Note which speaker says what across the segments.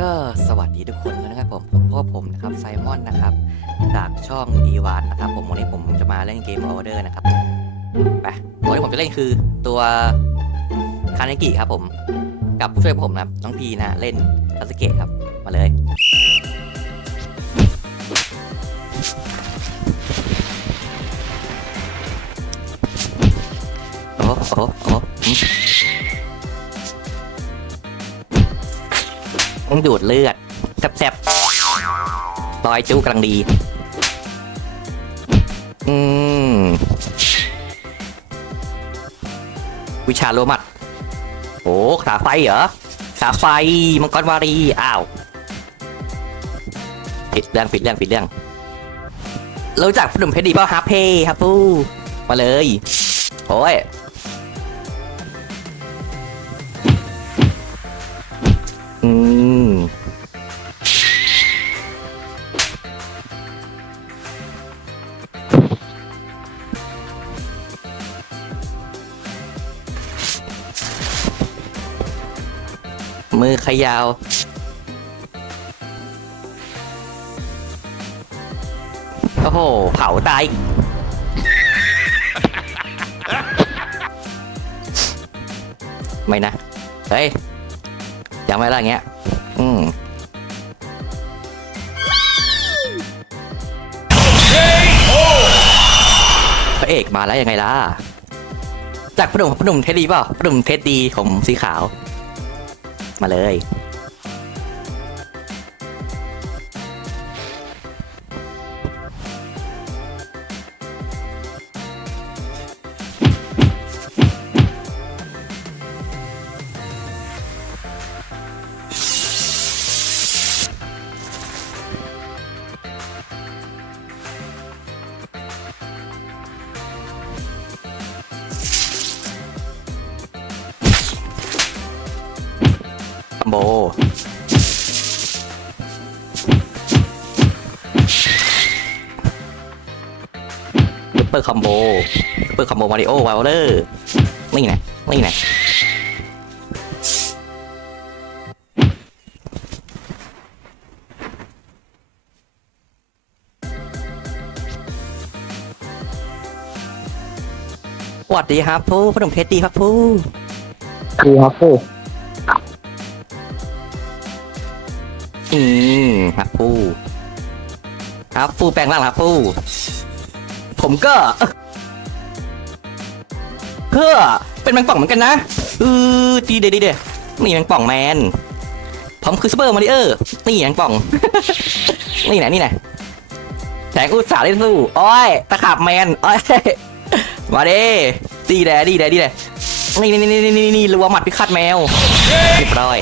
Speaker 1: ก็สวัสดีทุกคนนะครับผมผมพ่อผมนะครับไซมอนนะครับจากช่องอีวานนะครับผมวันนี้ผมจะมาเล่นเกมออเดอร์นะครับไปตัวที่ผมจะเล่นคือตัวคาเนกิครับผมกับผู้ช่วยผมนะครับน้องพีนะเล่นคาสเกะครับมาเลยโอ้โอ้โอ้ ต้องดูดเลือดแซ่บๆรอยจู้กำลังดี อืม วิชาโลมัดโอ้ขาไฟเหรอขาไฟมังกรวารี อ้าวผิดเรื่องผิดเรื่องผิดเรื่องรู้จักหนุ่มเพชรดีเปล่าฮาเพ่ครับปูมาเลย โอ้ย มือขยาว โอ้โห เผาตายไม่นะ เฮ้ยยังไม่ละเงี้ย อืมพระเอกมาแล้วยังไงล่ะ จากพระหนุ่มพระหนุ่มเท็ดดีเปล่าพระหนุ่มเท็ดดีผมสีขาว มาเลย โบ ซุปเปอร์คอมโบ ซุปเปอร์คอมโบมาริโอวาลเลอร์นี่ไงนี่ไงสวัสดีครับผู้พนมเพชรดีครับผู้
Speaker 2: คือครับผู้
Speaker 1: อืมครับผู้ครับผู้แปลงร่างครับผู้ผมก็เพื่อเป็นแมงป่องเหมือนกันนะเออดีเดดีเดนี่แมงป่องแมนผมคือซูเปอร์มาริเออร์นี่แมงป่อง นี่ไหนนี่ไหนแสงอุตสาห์เล่นสู้อ้อยตะขาบแมนอ้อยมาดิดีแดดีแดดีแดนี่นี่นี่นี่นี่นี่รัวหมัดพิฆาตแมวเรียบร้อย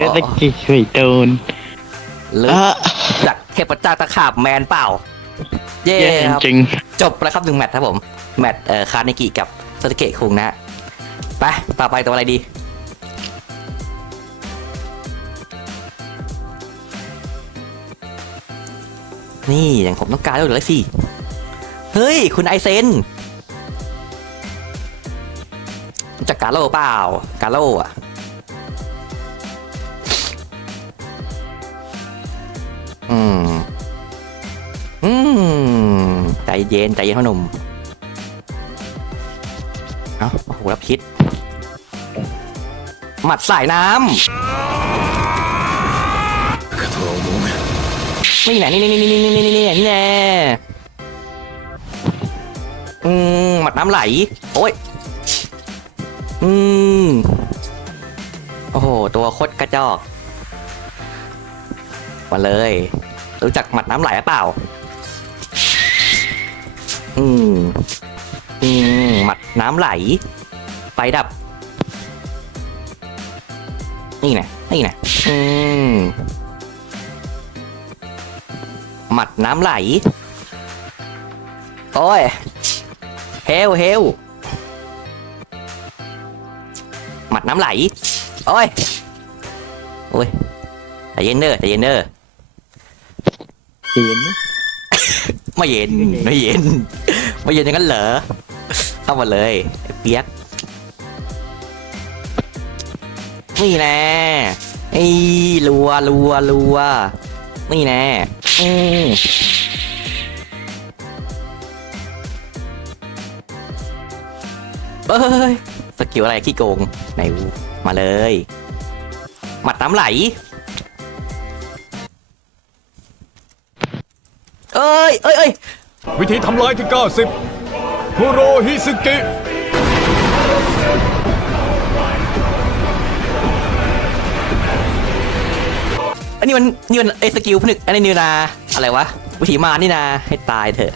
Speaker 2: ก็ตะกี้ช่วยโดน
Speaker 1: หรือ
Speaker 2: อะ
Speaker 1: จากเทพเจ้าตะขาบแมนเปล่า เย้
Speaker 2: แย่
Speaker 1: ครับ
Speaker 2: จริง
Speaker 1: จบแล้วครับหนึ่งแมตช์ครับผม แมตช์เอ่อคาร์เนกิกับซาสเกะคุงนะไปต่อไปตัวอะไรดี นี่อย่างผมต้องการแล้วเหรอสิ เฮ้ย คุณไอเซนรู้จากกาโลเปล่า กาโลอะ อืม อืม ใจเย็น ใจเย็นพ่อหนุ่ม เอ้าโอ้โหรับพิษ หมัดสายน้ำนี่แหละนี่นี่นี่นี่นี่นี่นี่นี่แน่อืม หมัดน้ำไหล โอ้ย อืม โอ้โห ตัวโคตรกระจอก มาเลย รู้จักหมัดน้ำไหลหรือเปล่า อืม อืม หมัดน้ำไหล ไฟดับ นี่ไงนี่ไงอืม หมัดน้ำไหล โอ้ย เฮลเฮลหมัดน้ำไหล โอ้ย โอ้ยใจเย็นเด้อใจเย็นเด้อ
Speaker 2: เห็น
Speaker 1: ไม่เย็นไม่เย็นไม่เย็นอย่างนั้นเหรอเข้ามาเลยเปียกนี่แน่ไอ้รัวรัวรัวนี่แน่อืมเอ้ยสกิลอะไรขี้โกงไหนวูมาเลยหมัดน้ำไหล เอ้ยเอ้ยเอ้ย
Speaker 3: วิธีทำลายที่ 90คุโรฮิสึกิ
Speaker 1: อันนี้มันนี่มันไอสกิลพนึกอันนี้นิวนาอะไรวะ วิธีมานี่นาให้ตายเถอะ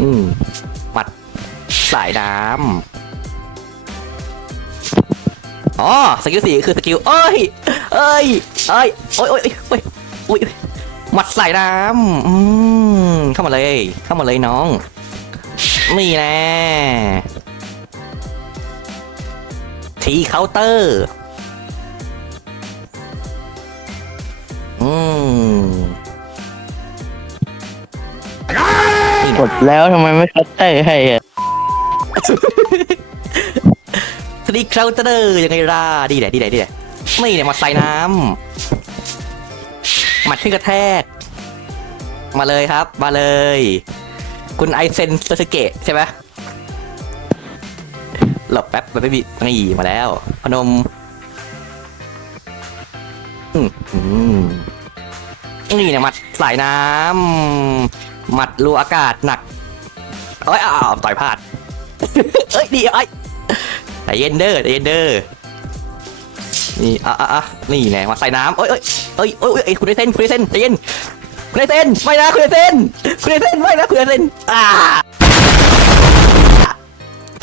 Speaker 1: อืมหมัด สายน้ำอ๋อสกิลสี่คือสกิลเอ้ย เอ้ย เอ้ยโอ้ยโอ้ยโอ้ยโอ้ยหมัดสายน้ำอืมเข้ามาเลย เข้ามาเลยน้อง นี่แน่ทีเคาน์เตอร์อืม
Speaker 2: กดแล้วทำไมไม่คัตเตอร์ให้อะ
Speaker 1: สตีเคาน์เตอร์ยังไงล่ะดีไหนดีไหนดีไหนนี่เนี่ยมาใส่น้ำหมัดขึ้นกระแทก มาเลยครับ มาเลย คุณไอเซนซาสึเกะใช่ไหมหลบแป๊บมันไม่มีนี่มาแล้วพนมอืมนี่เนี่ยหมัดสายน้ำหมัดรูอากาศหนักเอ้ยอ้าวต่อยพลาดเอ้ยดีไอ้ย ใจเย็นเด้อใจเย็นเด้อนี่อะอะอะนี่แน่มาใส่น้ำเอ้ยเอ้ยเอ้ยเอ้ยเอ้ยเอ้ยคุณไอเซนคุณไอเซนใจเย็นคุณไอเซนไม่นะคุณไอเซนคุณไอเซนไม่นะคุณไอเซนอ่า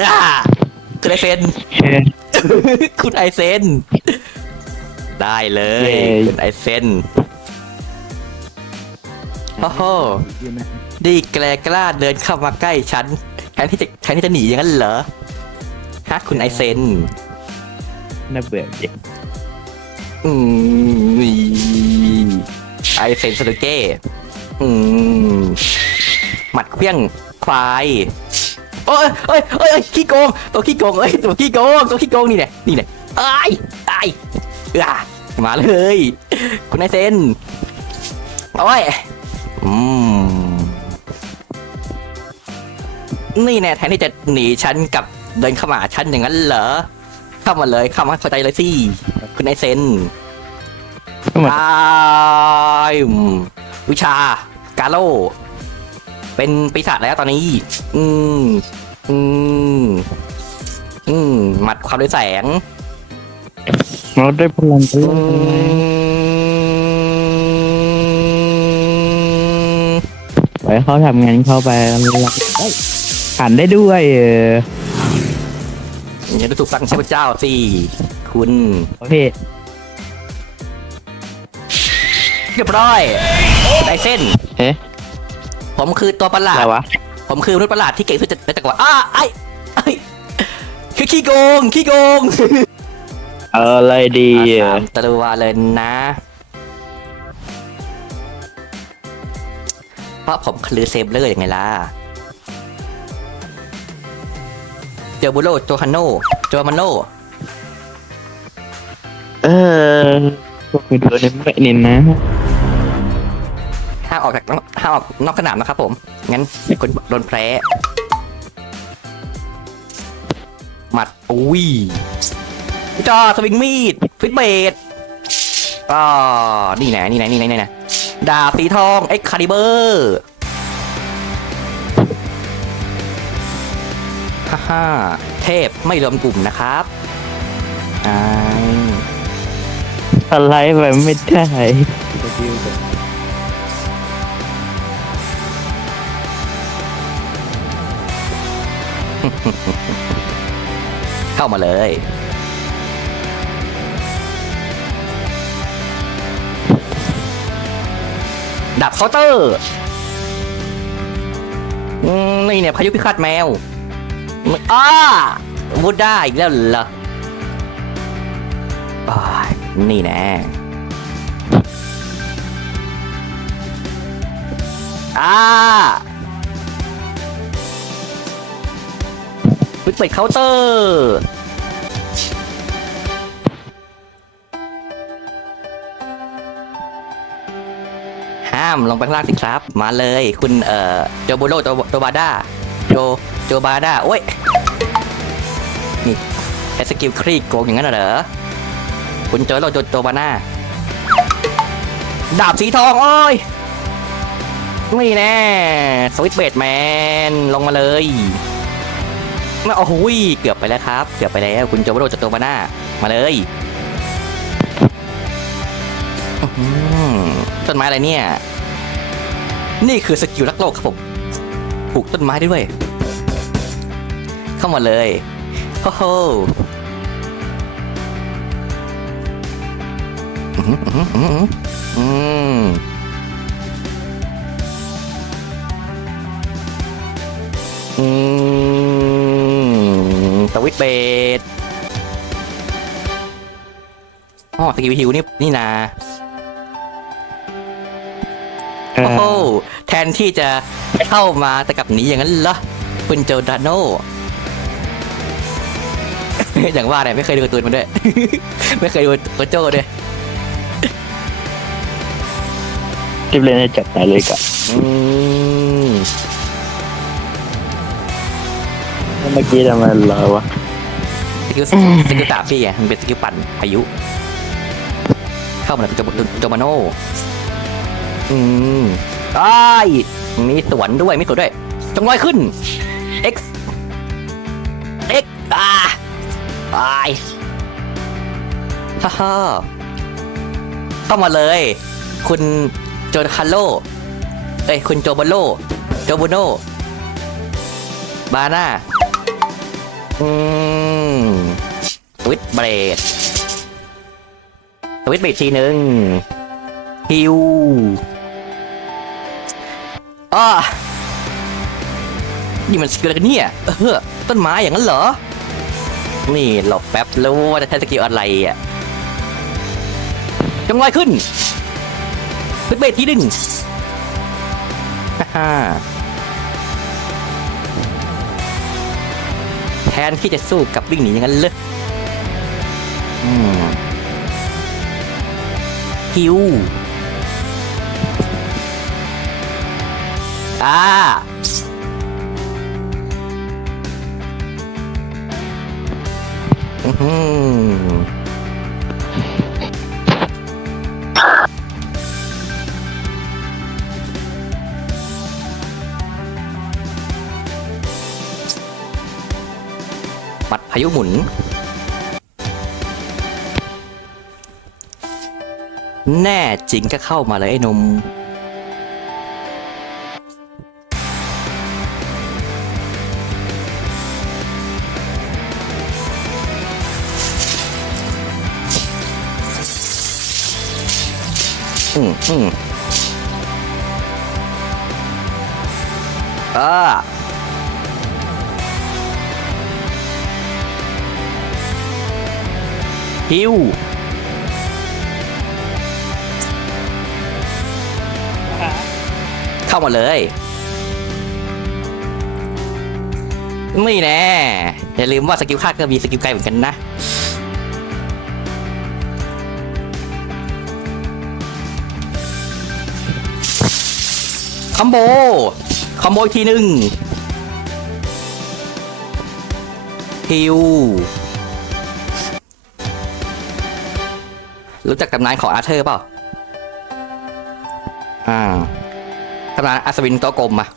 Speaker 1: อ่าคุณไอเซนคุณไอเซนได้เลย
Speaker 2: เย้
Speaker 1: คุณไอเซนโอ้โหดีแกลกล้าเดินเข้ามาใกล้ฉันแทนที่จะแทนที่จะหนีอย่างนั้นเหรอ ฮะคุณไอเซน
Speaker 2: น่าเบื่อจริง
Speaker 1: อืมไอเซนสโลเก้อืมหมัดเครื่องควายโอ้ยโอ้ยโอ้ยโอ้ยขี้โกง ตัวขี้โกงเอ้ย ตัวขี้โกง ตัวขี้โกงนี่แหละนี่แหละไอ้ายอ้ายอะมาเลย คุณไอเซน โอ้ย อืม นี่แน่แทนที่จะหนีฉันกับ เดินเข้ามาหาฉันอย่างนั้นเหรอเข้ามาเลยเข้ามาเข้าใจเลยสิคุณไอเซน
Speaker 2: ก็เหมือน
Speaker 1: ตายอืมวิชากาโล เป็นปีศาจแล้วตอนนี้ อืม อืม อืม หมัดความด้วยแสง
Speaker 2: เราได้พลังไป
Speaker 1: อื
Speaker 2: เลย
Speaker 1: ม
Speaker 2: ไว้เขาทำงานเข้าไปแล้วผ่านได้ด้วยเออ
Speaker 1: อย่าดูถูกสั่งเทพเจ้าสิคุณ
Speaker 2: โอเค
Speaker 1: เรียบร้อยไอเส้น
Speaker 2: เอ๊ะ
Speaker 1: ผมคือตัวประหลา
Speaker 2: อะไร
Speaker 1: ด
Speaker 2: วะ
Speaker 1: ผมคือมนุษย์ประหลาดที่เก่งที่สุดในจักรวาลอ้าไอ้ไอ้คือขี้โกง ขี้โกง
Speaker 2: เอออะไรดีอะ
Speaker 1: ตามตะลุวาเลยนะ เพราะผมคือเซฟเลอร์ยังไงล่ะ เจอบุโรโจฮันโน โจมันโน
Speaker 2: เออพวกคุณดูในไม่เน้นนะ
Speaker 1: ห้ามออกจากห้ามออกนอกสนามนะครับผม งั้นคนโดนแพ้หมัดอุ้ยจอสวิงมีดฟิตเบดอ๋อนี่แน่นี่แน่นี่แน่นี่แน่ดาบสีทอง เอ็กคาลิเบอร์ ฮ่าฮ่าเทพไม่รวมกลุ่มนะครับอ่า
Speaker 2: อะไรแบบไม่ได้
Speaker 1: เข้ามาเลย ดับเคาน์เตอร์ อืมนี่เนี่ยพายุพิฆาตแมว อ้าวูดได้อีกแล้วเหรออนี่แน่อ่าปิดเปิดเคาน์เตอร์ห้ามลงไปข้างล่างสิครับ มาเลยคุณเอ่อโจโบโลโจโจบาด้า โจ โจบาด้าโอ้ย นี่ไอสกิลครีกโกงอย่างนั้นเหรอ คุณโจโลโจโจบาน่าดาบสีทอง โอ้ยนี่แน่สวิตเบดแมน ลงมาเลยมาโอ้โหยเกือบไปแล้วครับ เกือบไปแล้ว คุณโจโบโลโจโจบาน่ามาเลยต้นไม้อะไรเนี่ย นี่คือสกิลรักโลกครับผม ปลูกต้นไม้ได้ด้วย เข้ามาเลยโอ้โหอื้อหืออื้อหืออื้อหืออืมอืมสวิตช์เบดอ๋อสกิลฮิวนี่นี่นาโอ้โหแทนที่จะ เข้ามาแต่กลับหนีอย่างนั้นเหรอคุณโจดาโนอย่างว่าเนี่ยไม่เคยดูการ์ตูนมันด้วย ไม่เคยดูโอโจ้ด้วย
Speaker 2: รีบเล่นให้จับตายเลยก่อน
Speaker 1: อืม
Speaker 2: เมื่อกี้ทำไมรอวะ
Speaker 1: สกิลสกิลสามพี่ไงมันเป็นสกิลปั่นพายุ เข้ามาเป็นโจโจมาโนอืมอ้าย มีสวนด้วยมีสวนด้วยจงลอยขึ้น x x อ่าตายฮ่าฮ่าเข้ามาเลย คุณโจคาโลเอ้ยคุณโจโบโลโจโบโนบาน่าอืมสวิตเบรดสวิตเบรดทีหนึ่งฮิว อ้านี่มันสกิลอะไรกันเนี่ยเออต้นไม้อย่างนั้นเหรอ นี่หลบแป๊บรู้ว่าจะใช้สกิลอะไรอะจงลอยขึ้นสวิตเบรดทีหนึ่งฮ่าฮแทนที่จะสู้กับวิ่งหนีอย่างนั้นเลยอืมฮิว อ่าอื้อหือปัดพายุหมุน แน่จริงก็เข้ามาเลยไอ้หนม อืมอืมอ่าฮิวเข้ามาเลย ไม่แน่ อย่าลืมว่าสกิลคาดก็มีสกิลไกลเหมือนกันนะ คอมโบคอมโบอีกทีหนึ่งฮิวรู้จักตำนานของอาร์เธอร์เปล่า อ่าตำนานอัศวินตัวกลมอะ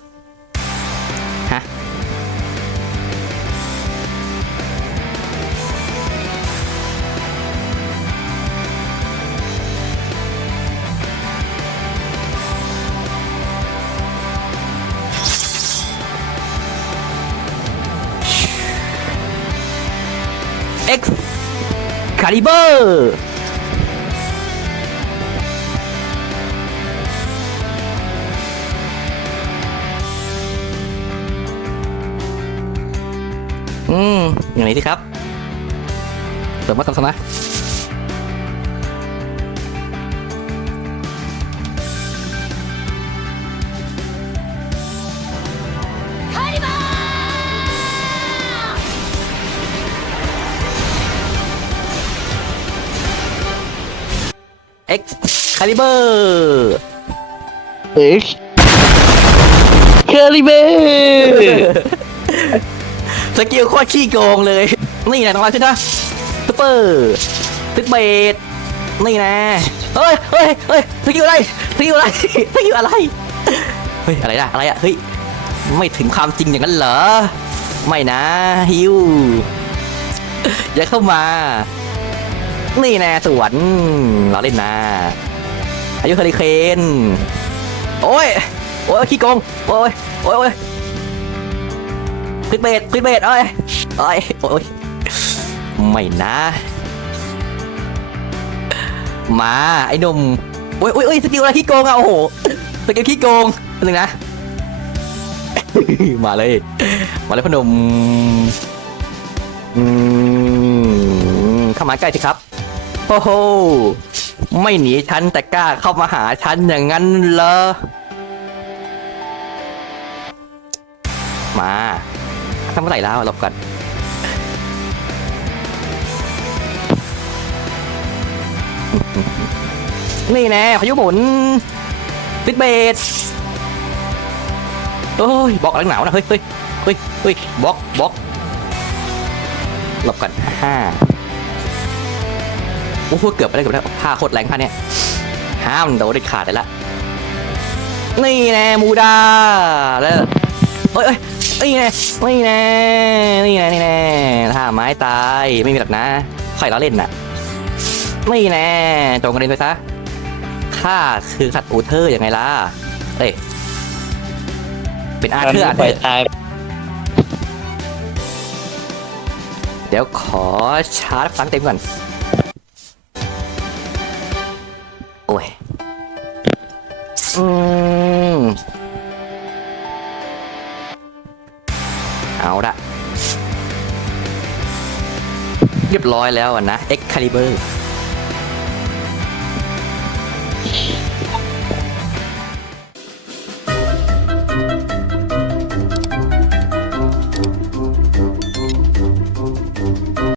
Speaker 1: าลิเบอร์อืมอย่างนี้สิครับเติมมาทำสนะ คาลิเบอร์
Speaker 2: เอ็กคอริเบอร์
Speaker 1: สกิลโคตรขี้โกงเลย นี่นะน้องรันใช่ไหมซุปเปอร์ตึกเบดนี่นะเฮ้ยเฮ้ยเฮ้ยสกิลอะไรสกิลอะไรสกิลอะไรเฮ้ยอะไรนะอะไรอะเฮ้ยไม่ถึงความจริงอย่างนั้นเหรอ ไม่นะฮิวอย่าเข้ามา นี่นะสวนเราเล่นนะ ยุเฮอริเคนโอ้ย โอ้ยขี้โกง โอ้ย โอ้ยโอ้ยคลิกเบสคลิกเบสโอ้ยโอ้ยโอ้ยไม่นะ มาไอ้หนุ่มโอ้ยโอ้ยโอ้ยสกิลอะไรขี้โกงอะโอ้โหสกิลขี้โกงอันหนึ่งนะ มาเลย มาเลยพอหนมอืมเข้ามาใกล้สิครับ โอ้โห ไม่หนีฉันแต่กล้าเข้ามาหาฉันอย่างนั้นเหรอ มาทำเมื่อไหร่แล้วหลบก่อนนี่แน่พายุหมุนฟิตเบสโอ้ยบล็อกอะไรหนาวนะเฮ้ยเฮ้ยเฮ้ยเฮ้ยบล็อกบล็อกหลบกันห้า โอ้โหเกือบไปได้เกือบไปได้ผ้าโคตรแรงผ้าเนี่ยห้ามโดนเด็ดขาดเลยละนี่แน่มูดาแล้วเฮ้ยเฮ้ยนี่แน่นี่แน่นี่แน่นี่แน่ถ้าไม้ตายไม่มีหรอกนะใครเราเล่นน่ะนี่แน่จงกระเด็นไปซะข้าคือขัดอูเทอร์ยังไงล่ะเอ้ยเป็นอาเธอร์อาเธ
Speaker 2: ไป
Speaker 1: อร์
Speaker 2: ตาย
Speaker 1: เดี๋ยวขอชาร์จฟังเต็มก่อน ร้อยแล้วอะนะ Excalibur